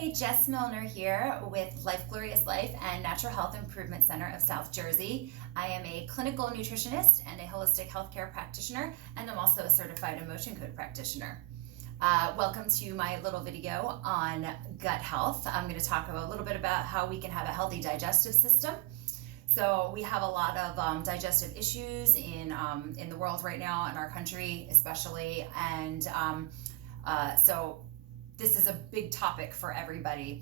Hey, Jess Milner here with Life Glorious Life and Natural Health Improvement Center of South Jersey. I am a clinical nutritionist and a holistic healthcare practitioner, and I'm also a certified emotion code practitioner. Welcome to my little video on gut health. I'm going to talk a little bit about how we can have a healthy digestive system. So we have a lot of digestive issues in the world right now, in our country especially, and so this is a big topic for everybody.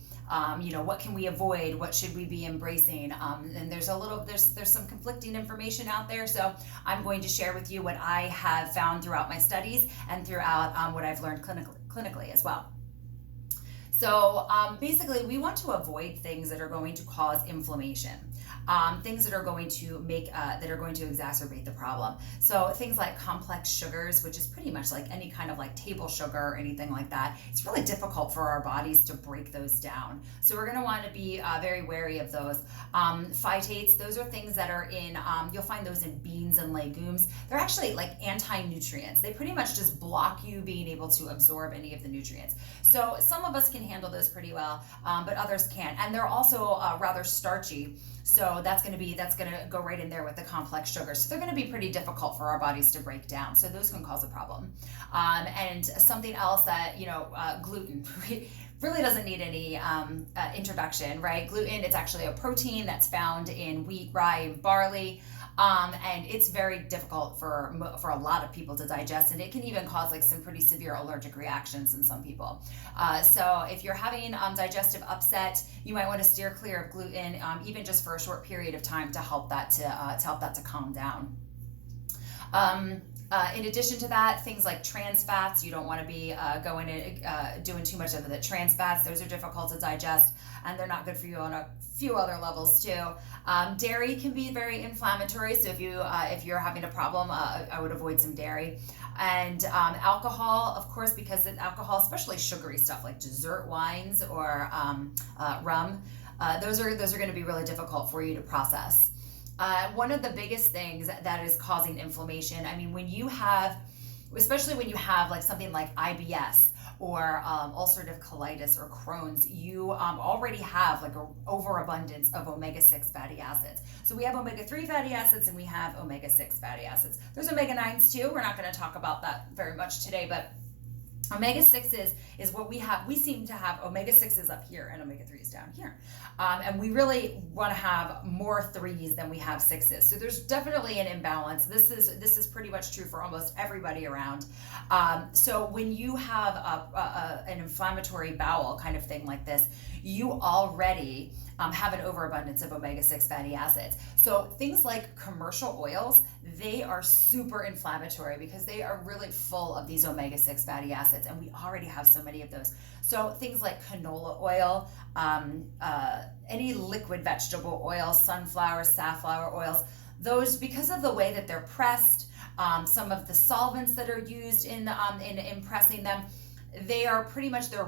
What can we avoid? What should we be embracing? And there's some conflicting information out there. So I'm going to share with you what I have found throughout my studies and throughout what I've learned clinically as well. So basically, we want to avoid things that are going to cause inflammation, things that are going to exacerbate the problem. So things like complex sugars, which is pretty much like any kind of like table sugar or anything like that. It's really difficult for our bodies to break those down. So we're going to want to be very wary of those. Phytates, those are things that are in, you'll find those in beans and legumes. They're actually like anti-nutrients. They pretty much just block you being able to absorb any of the nutrients. So some of us can handle those pretty well, but others can't. And they're also rather starchy. So that's going to go right in there with the complex sugars. So they're going to be pretty difficult for our bodies to break down. So those can cause a problem. And something else that, gluten really doesn't need any introduction, right? Gluten, it's actually a protein that's found in wheat, rye, and barley. And it's very difficult for a lot of people to digest, and it can even cause like some pretty severe allergic reactions in some people. So if you're having digestive upset, you might want to steer clear of gluten, even just for a short period of time to help that to calm down. In addition to that, things like trans fats, you don't want to be doing too much of the trans fats. Those are difficult to digest, and they're not good for you on a few other levels too. Dairy can be very inflammatory, so if you're having a problem, I would avoid some dairy. And alcohol, of course, because alcohol, especially sugary stuff like dessert wines or rum, those are going to be really difficult for you to process. One of the biggest things that is causing inflammation, especially when you have like something like IBS or ulcerative colitis or Crohn's, you already have like an overabundance of omega-6 fatty acids. So we have omega-3 fatty acids and we have omega-6 fatty acids. There's omega-9s too. We're not going to talk about that very much today, but omega-6 is what we have. We seem to have omega-6 is up here and omega-3 is down here. And we really want to have more 3s than we have 6s. So there's definitely an imbalance. This is pretty much true for almost everybody around. So when you have an inflammatory bowel kind of thing like this, you already have an overabundance of omega-6 fatty acids. So things like commercial oils, they are super inflammatory because they are really full of these omega-6 fatty acids, and we already have so many of those. So things like canola oil, any liquid vegetable oil, sunflower, safflower oils, those, because of the way that they're pressed, some of the solvents that are used in pressing them, they're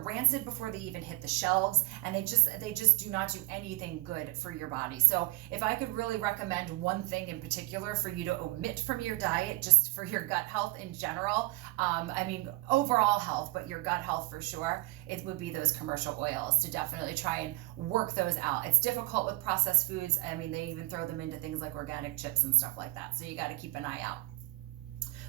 rancid before they even hit the shelves, and they just do not do anything good for your body. So if I could really recommend one thing in particular for you to omit from your diet, just for your gut health in general, overall health, but your gut health for sure, it would be those commercial oils, to definitely try and work those out. It's difficult with processed foods. They even throw them into things like organic chips and stuff like that. So you got to keep an eye out.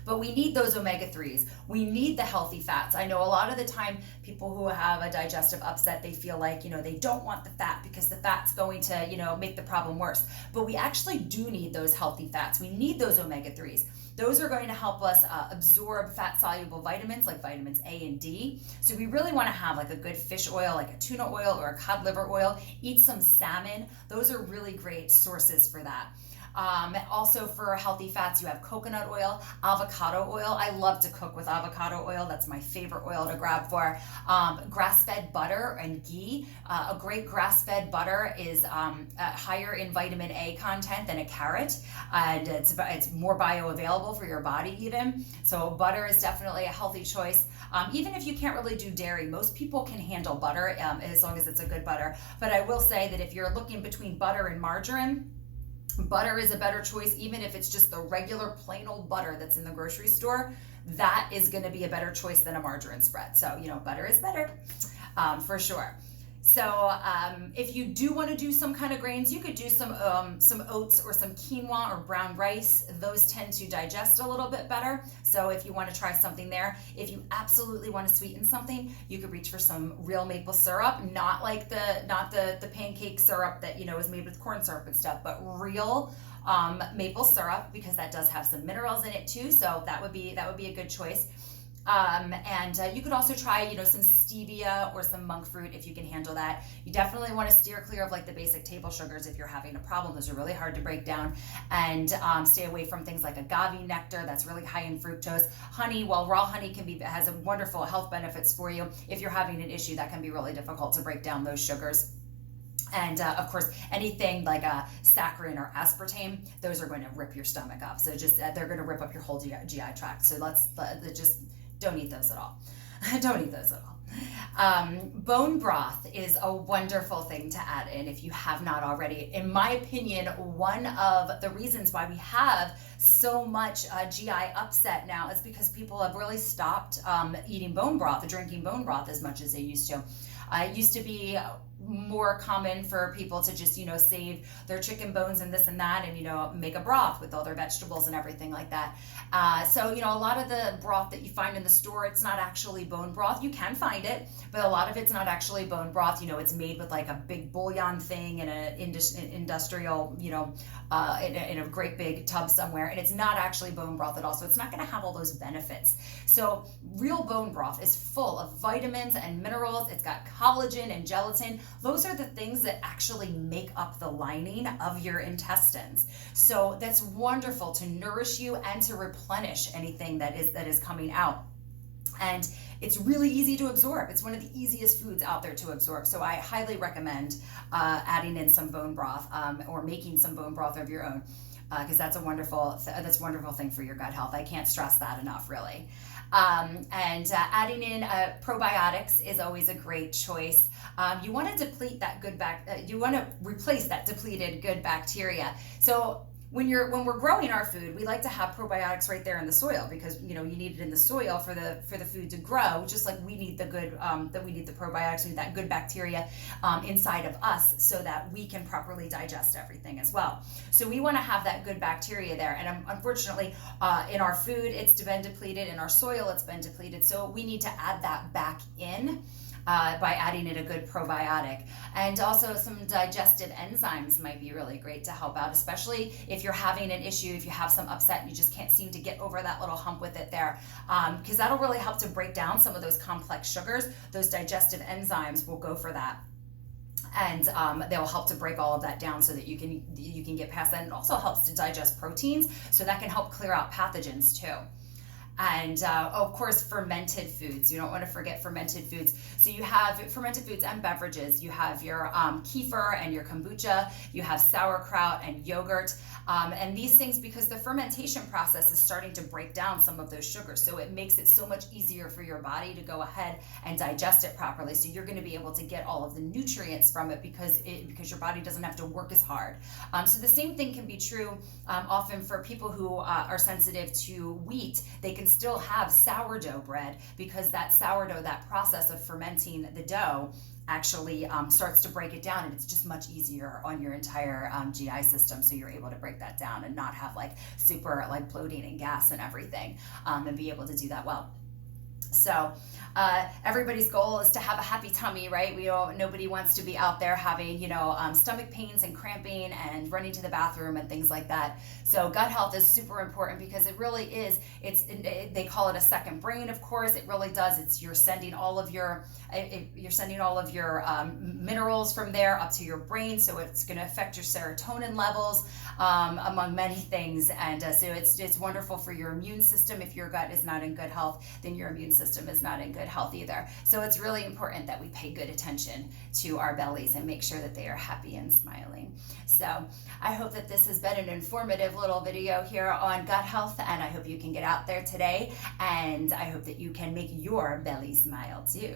But we need those omega-3s. We need the healthy fats. I know a lot of the time people who have a digestive upset, they feel like, they don't want the fat because the fat's going to, make the problem worse. But we actually do need those healthy fats. We need those omega-3s. Those are going to help us absorb fat-soluble vitamins like vitamins A and D. So we really want to have like a good fish oil, like a tuna oil or a cod liver oil. Eat some salmon. Those are really great sources for that. Also for healthy fats, you have coconut oil, avocado oil. I love to cook with avocado oil. That's my favorite oil to grab for. Grass-fed butter and ghee. A great grass-fed butter is higher in vitamin A content than a carrot, and it's more bioavailable for your body even. So butter is definitely a healthy choice. Even if you can't really do dairy, most people can handle butter as long as it's a good butter. But I will say that if you're looking between butter and margarine, butter is a better choice, even if it's just the regular plain old butter that's in the grocery store. That is going to be a better choice than a margarine spread. So, butter is better for sure. So if you do want to do some kind of grains, you could do some oats or some quinoa or brown rice. Those tend to digest a little bit better. So if you want to try something there, if you absolutely want to sweeten something, you could reach for some real maple syrup, not the pancake syrup that is made with corn syrup and stuff, but real maple syrup, because that does have some minerals in it too. So that would be a good choice. You could also try, some stevia or some monk fruit if you can handle that. You definitely want to steer clear of like the basic table sugars if you're having a problem. Those are really hard to break down, and stay away from things like agave nectar that's really high in fructose. Honey, well, raw honey has a wonderful health benefits for you. If you're having an issue, that can be really difficult to break down those sugars. And of course, anything like saccharin or aspartame, those are going to rip your stomach up. So just they're going to rip up your whole GI tract. So let's just don't eat those at all. Don't eat those at all. Bone broth is a wonderful thing to add in if you have not already. In my opinion, one of the reasons why we have so much GI upset now is because people have really stopped eating bone broth, drinking bone broth as much as they used to. It used to be more common for people to just, save their chicken bones and this and that and, make a broth with all their vegetables and everything like that. So, a lot of the broth that you find in the store, it's not actually bone broth. You can find it, but a lot of it's not actually bone broth. It's made with like a big bouillon thing in an industrial, in a great big tub somewhere, and it's not actually bone broth at all. So it's not going to have all those benefits. So real bone broth is full of vitamins and minerals. It's got collagen and gelatin. Those are the things that actually make up the lining of your intestines. So that's wonderful to nourish you and to replenish anything that is coming out. And it's really easy to absorb. It's one of the easiest foods out there to absorb. So I highly recommend adding in some bone broth or making some bone broth of your own, because that's a wonderful thing for your gut health. I can't stress that enough, really. Adding in probiotics is always a great choice. You want to deplete that you want to replace that depleted good bacteria. So when we're growing our food, we like to have probiotics right there in the soil, because you need it in the soil for the food to grow, just like we need the probiotics, we need that good bacteria inside of us so that we can properly digest everything as well. So we want to have that good bacteria there, and unfortunately in our food it's been depleted, in our soil it's been depleted, so we need to add that back in by adding in a good probiotic. And also some digestive enzymes might be really great to help out, especially if you're having an issue, if you have some upset and you just can't seem to get over that little hump with it there, because that'll really help to break down some of those complex sugars. Those digestive enzymes will go for that, and they'll help to break all of that down so that you can get past that. And it also helps to digest proteins, so that can help clear out pathogens too. And of course, fermented foods. You don't want to forget fermented foods. So you have fermented foods and beverages. You have your kefir and your kombucha. You have sauerkraut and yogurt. And these things, because the fermentation process is starting to break down some of those sugars. So it makes it so much easier for your body to go ahead and digest it properly. So you're going to be able to get all of the nutrients from it because your body doesn't have to work as hard. So the same thing can be true often for people who are sensitive to wheat. They can still have sourdough bread, because that sourdough, that process of fermenting the dough, actually starts to break it down, and it's just much easier on your entire GI system, so you're able to break that down and not have like super like bloating and gas and everything, and be able to do that well. So everybody's goal is to have a happy tummy, right? Nobody wants to be out there having, stomach pains and cramping and running to the bathroom and things like that. So gut health is super important, because it really is. They call it a second brain, of course. It really does. You're sending all of your minerals from there up to your brain, so it's going to affect your serotonin levels, among many things. And so it's wonderful for your immune system. If your gut is not in good health, then your immune system is not in good health either. So it's really important that we pay good attention to our bellies and make sure that they are happy and smiling. So I hope that this has been an informative little video here on gut health, and I hope you can get out there today, and I hope that you can make your belly smile too.